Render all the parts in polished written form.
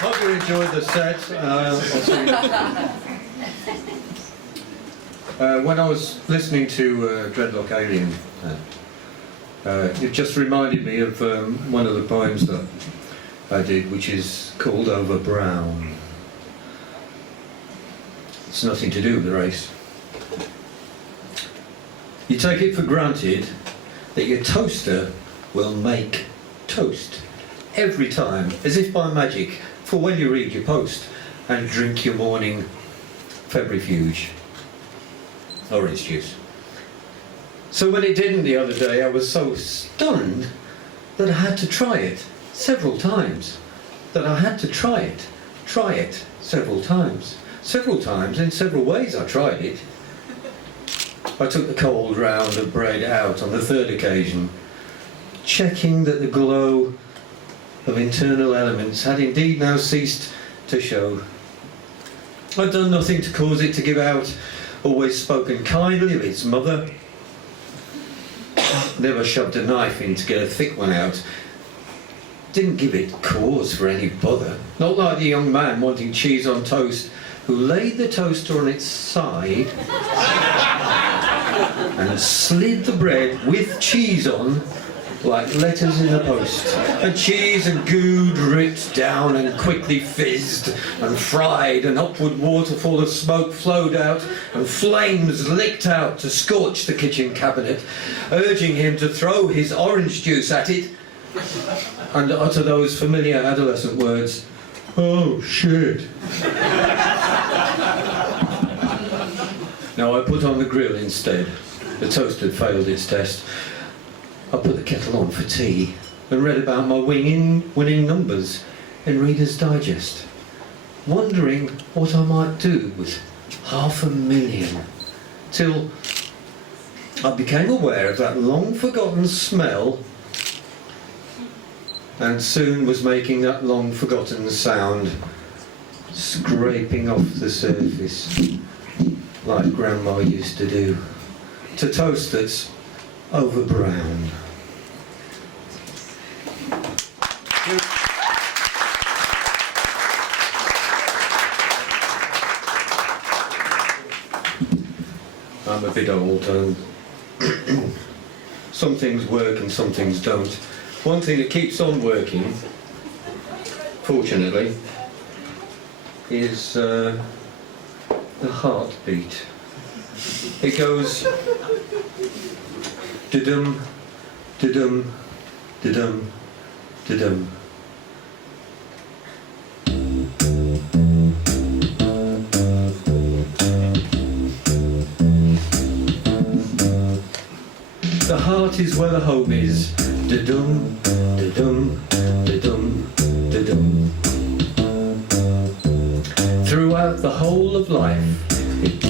Hope you enjoyed the set. When I was listening to Dreadlock Alien, it just reminded me of one of the poems that I did, which is called Over Brown. It's nothing to do with the race. You take it for granted that your toaster will make toast every time, as if by magic, for when you read your post and drink your morning febrifuge, orange juice. So when it didn't the other day, I was so stunned that I had to try it several times. Several times, in several ways I tried it. I took the cold round of bread out on the third occasion, checking that the glow of internal elements had indeed now ceased to show. I'd done nothing to cause it to give out, always spoken kindly of its mother, never shoved a knife in to get a thick one out, didn't give it cause for any bother, not like the young man wanting cheese on toast who laid the toaster on its side and slid the bread with cheese on like letters in the post, and cheese and goo dripped down and quickly fizzed and fried, and upward waterfall of smoke flowed out and flames licked out to scorch the kitchen cabinet, urging him to throw his orange juice at it and utter those familiar adolescent words, "Oh shit." Now I put on the grill instead. The toast had failed its test. I put the kettle on for tea and read about my winning numbers in Reader's Digest, wondering what I might do with 500,000, till I became aware of that long-forgotten smell and soon was making that long-forgotten sound, scraping off the surface like Grandma used to do, to toast that's over brown. I'm a bit old and some things work and some things don't. One thing that keeps on working, fortunately, is the heartbeat. It goes da-dum, da-dum, da-dum, da-dum. The heart is where the home is. Da-dum, da-dum, da-dum, da-dum. Throughout the whole of life, it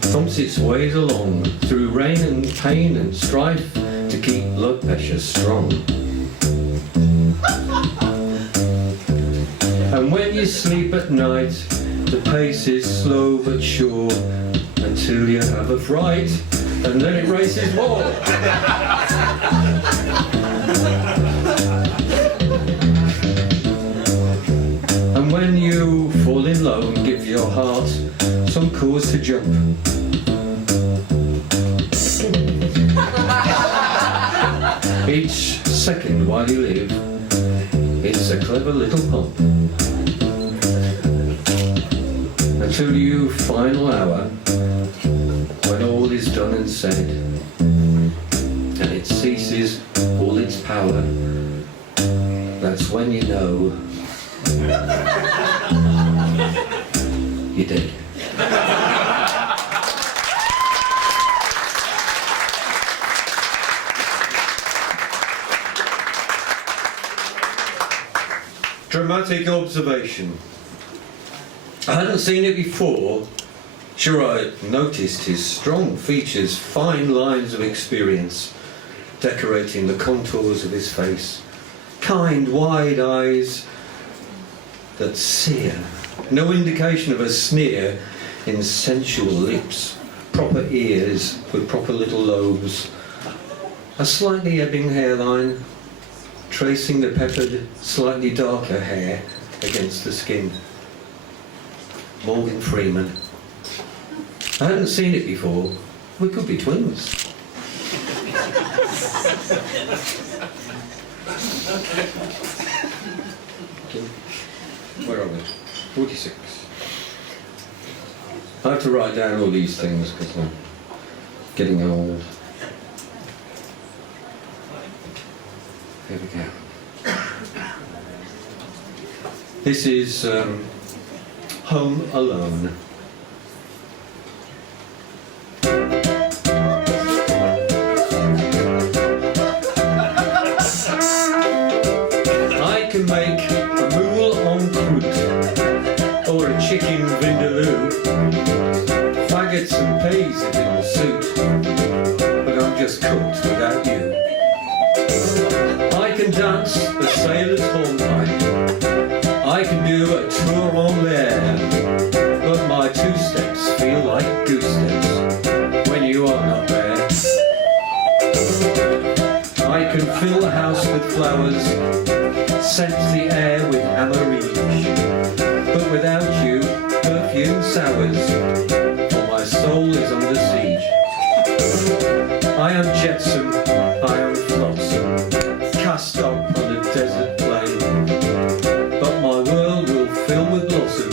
thumps its ways along, through rain and pain and strife, to keep blood pressure strong. And when you sleep at night, the pace is slow but sure, until you have a fright, and then it races more. And when you fall in love and give your heart some cause to jump, each second while you live, it's a clever little pump. Until you final hour, when all is done and said, and it ceases all its power, that's when you know you're dead. Dramatic observation. I hadn't seen it before. Sure, I noticed his strong features, fine lines of experience, decorating the contours of his face. Kind, wide eyes that sear. No indication of a sneer in sensual lips. Proper ears with proper little lobes. A slightly ebbing hairline, tracing the peppered, slightly darker hair against the skin. Morgan Freeman. I hadn't seen it before. We could be twins. Where are we? 46. I have to write down all these things because I'm getting old. Here we go. This is Home Alone. I can make a moule en croûte or a chicken vindaloo, faggots and peas if it will suit, but I'm just cooked without you. I can dance a sailor's hornpipe, I can do a tour en l'air, but my two steps feel like goose steps when you are not there. I can fill the house with flowers, scent the air with amaryllis, but without you, perfume sours, for my soul is under siege. I am jetsam, I am flotsam, cast up on a desert plain, but my world will fill with blossom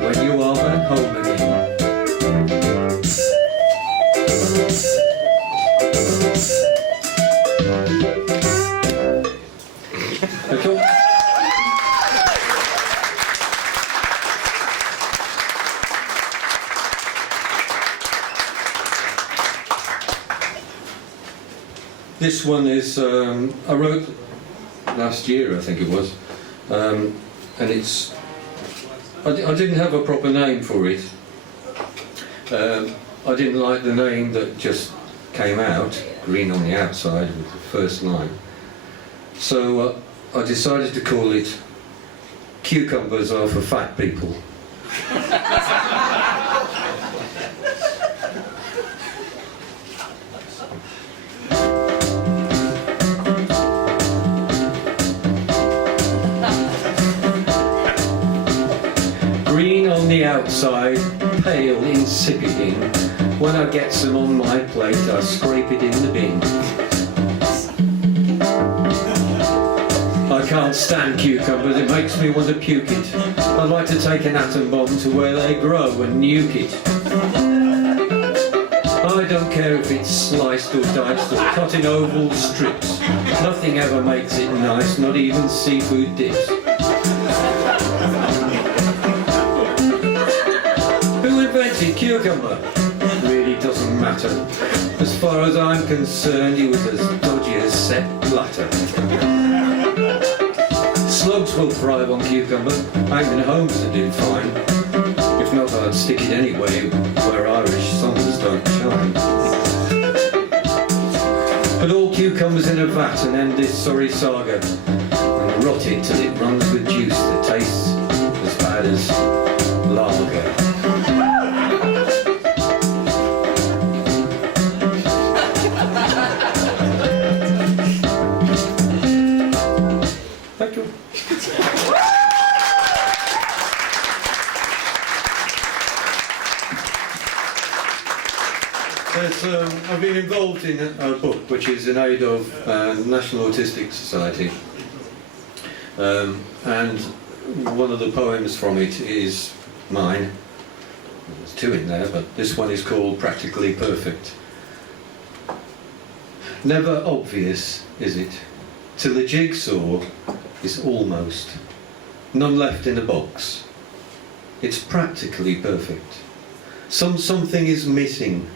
when you are back home again. Okay. This one is, I wrote last year, I think it was, and it's, I didn't have a proper name for it. I didn't like the name that just came out, green on the outside with the first line. So I decided to call it Cucumbers Are for Fat People. Green on the outside, pale, insipid in. When I get some on my plate, I scrape it in the bin. I can't stand cucumbers, it makes me want to puke it. I'd like to take an atom bomb to where they grow and nuke it. I don't care if it's sliced or diced or cut in oval strips. Nothing ever makes it nice, not even seafood dips. Who invented cucumber? Really doesn't matter. As far as I'm concerned, he was as dodgy as Sepp Blatter. Slugs will thrive on cucumber. Hanging homes to do fine. If not, I'd stick it anyway where Irish suns don't shine. Put all cucumbers in a vat and end this sorry saga, and rot it till it runs with juice that tastes as bad as lager. Thank you. I've been involved in a book which is in aid of National Autistic Society, and one of the poems from it is mine. There's two in there, but this one is called Practically Perfect. Never obvious, is it, till the jigsaw is almost, none left in the box. It's practically perfect. Something is missing,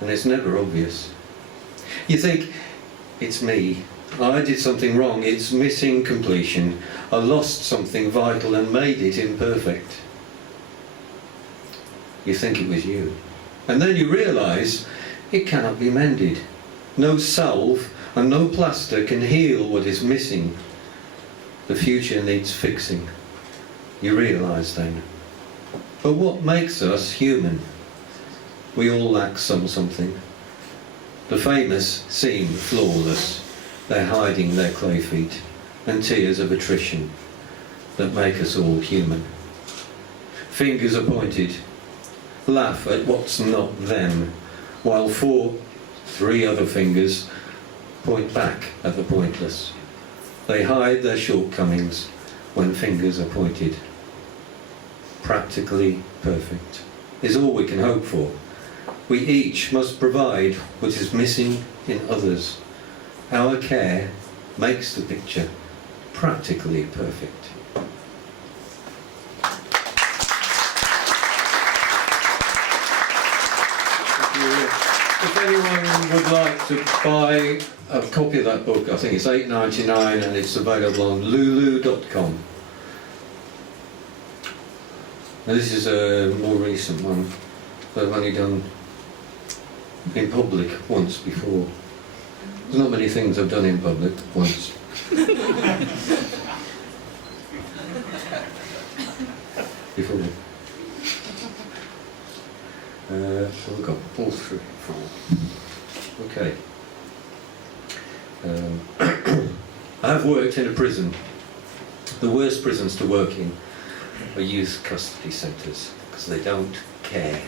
and it's never obvious. You think, it's me, I did something wrong, it's missing completion, I lost something vital and made it imperfect. You think it was you, and then you realise it cannot be mended. No salve and no plaster can heal what is missing. The future needs fixing. You realise then. But what makes us human? We all lack something. The famous seem flawless. They're hiding their clay feet and tears of attrition. that make us all human. Fingers are pointed, laugh at what's not them, while three other fingers point back at the pointless. They hide their shortcomings when fingers are pointed. Practically perfect is all we can hope for. We each must provide what is missing in others. Our care makes the picture practically perfect. If anyone would like to buy a copy of that book, I think it's $8.99 and it's available on lulu.com. Now this is a more recent one that I've only done in public once before. There's not many things I've done in public once. Before. So we've got all three, four. Okay. I have worked in a prison. The worst prisons to work in are youth custody centres because they don't care.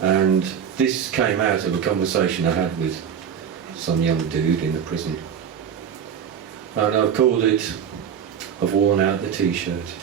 And this came out of a conversation I had with some young dude in the prison. And I've called it, I've worn out the t-shirt.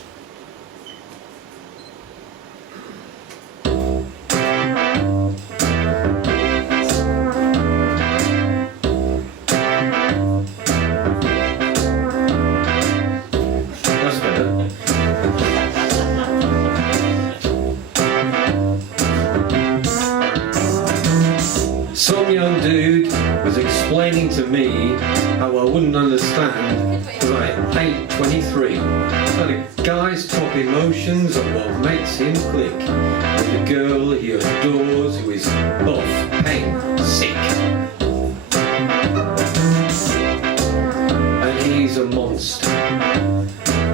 Some young dude was explaining to me how I wouldn't understand because I ain't 23. That a guy's top emotions are what makes him click with a girl he adores who is off, pain, sick. And he's a monster.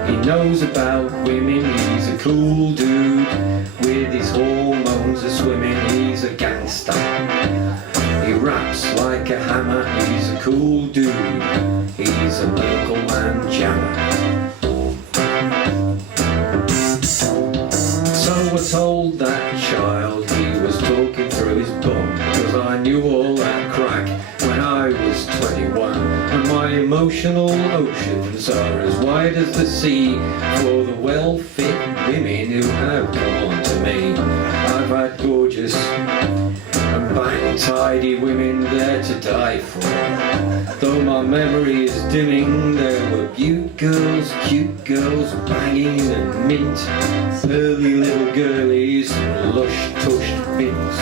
He knows about women, he's a cool dude with his hormones are swimming, he's a gangster. He raps like a hammer, he's a cool dude, he's a local man jammer. So I told that child he was talking through his bum, because I knew all that crack when I was 21, and my emotional oceans are as wide as the sea for the well-fit women who have come on to me. I've had gorgeous and bang tidy women there to die for. Though my memory is dimming, there were cute girls banging and mint, pearly little girlies and lush tushed bits.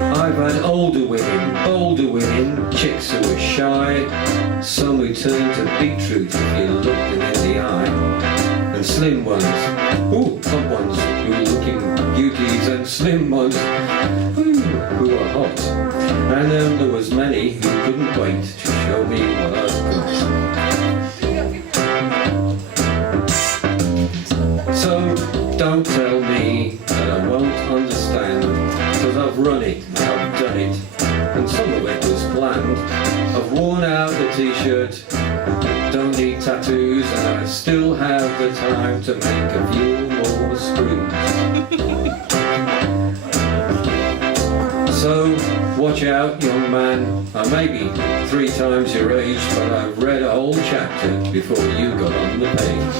I've had older women, bolder women, chicks who were shy, some who turned to beetroot if you looked them in the eye, and slim ones, plump ones who were looking beauties, and slim ones who were hot. And then there was many who couldn't wait to show me what I've got. So don't tell me that I won't understand, because I've run it, I've done it, and some of it was planned. I've worn out the t-shirt, don't need tattoos, and I still have the time to make a few more screws. So watch out, young man, I may be 3 times your age, but I've read a whole chapter before you got on the page.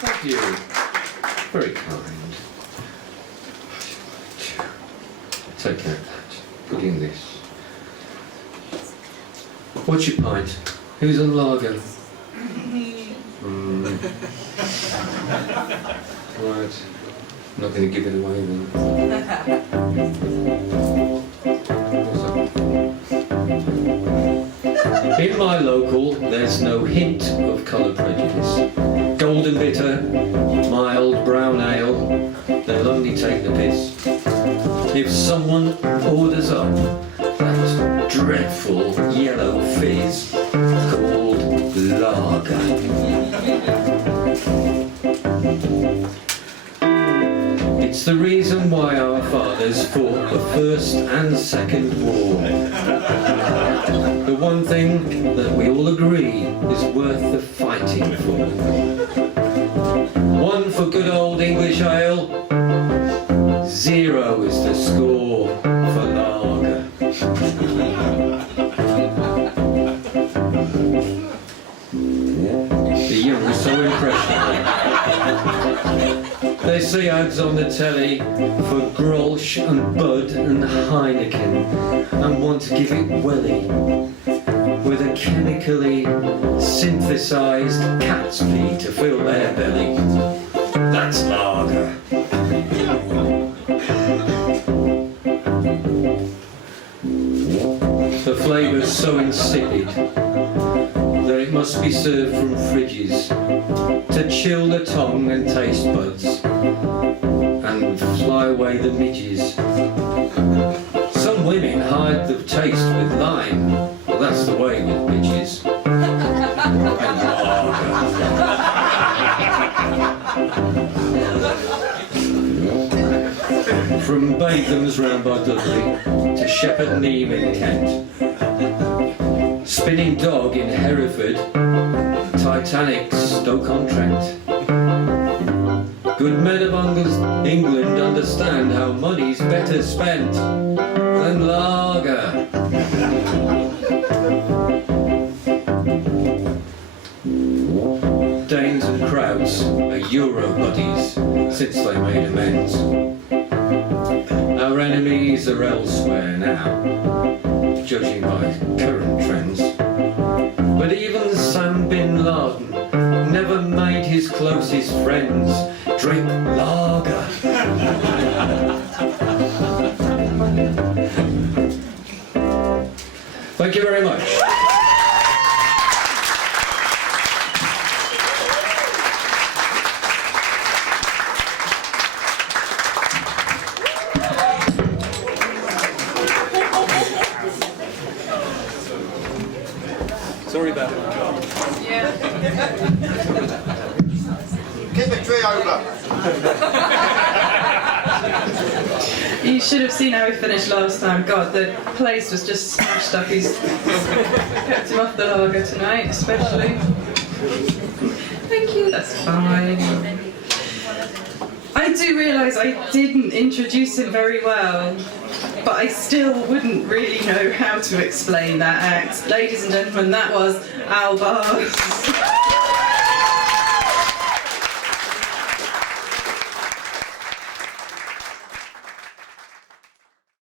Thank you. Very kind. Take out that. Put in this. What's your pint? Who's on lager? Right. Not going to give it away then. In my local, there's no hint of colour prejudice. Golden bitter, mild brown ale, they'll only take the piss. If someone orders up that dreadful yellow fizz called lager. It's the reason why our fathers fought the First and Second War. The one thing that we all agree is worth the fighting for. One for good old English ale, 0 is the score for lager. The young are so impressionable. They see ads on the telly for Grolsch and Bud and Heineken and want to give it welly with a chemically synthesized cat's pee to fill their belly. That's lager. The flavour's so insipid that it must be served from fridges to chill the tongue and taste buds and fly away the midges. Some women hide the taste with lime. Well, that's the way with bitches. And lager. From Batham's round by Dudley to Shepherd Neame in Kent, Spinning Dog in Hereford, Titanic Stoke-on-Trent. Good men of England understand how money's better spent than lager. Danes and Krauts are Euro buddies since they made amends. Our enemies are elsewhere now, judging by current trends. But even Sam bin Laden never made his closest friends drink lager. Thank you very much. Sorry about it. Yeah. Keep the tree over. You should have seen how he finished last time. God, the place was just smashed up. He's kept him off the lager tonight, especially. Thank you, that's fine. I do realise I didn't introduce him very well, but I still wouldn't really know how to explain that act. Ladies and gentlemen, that was Barz.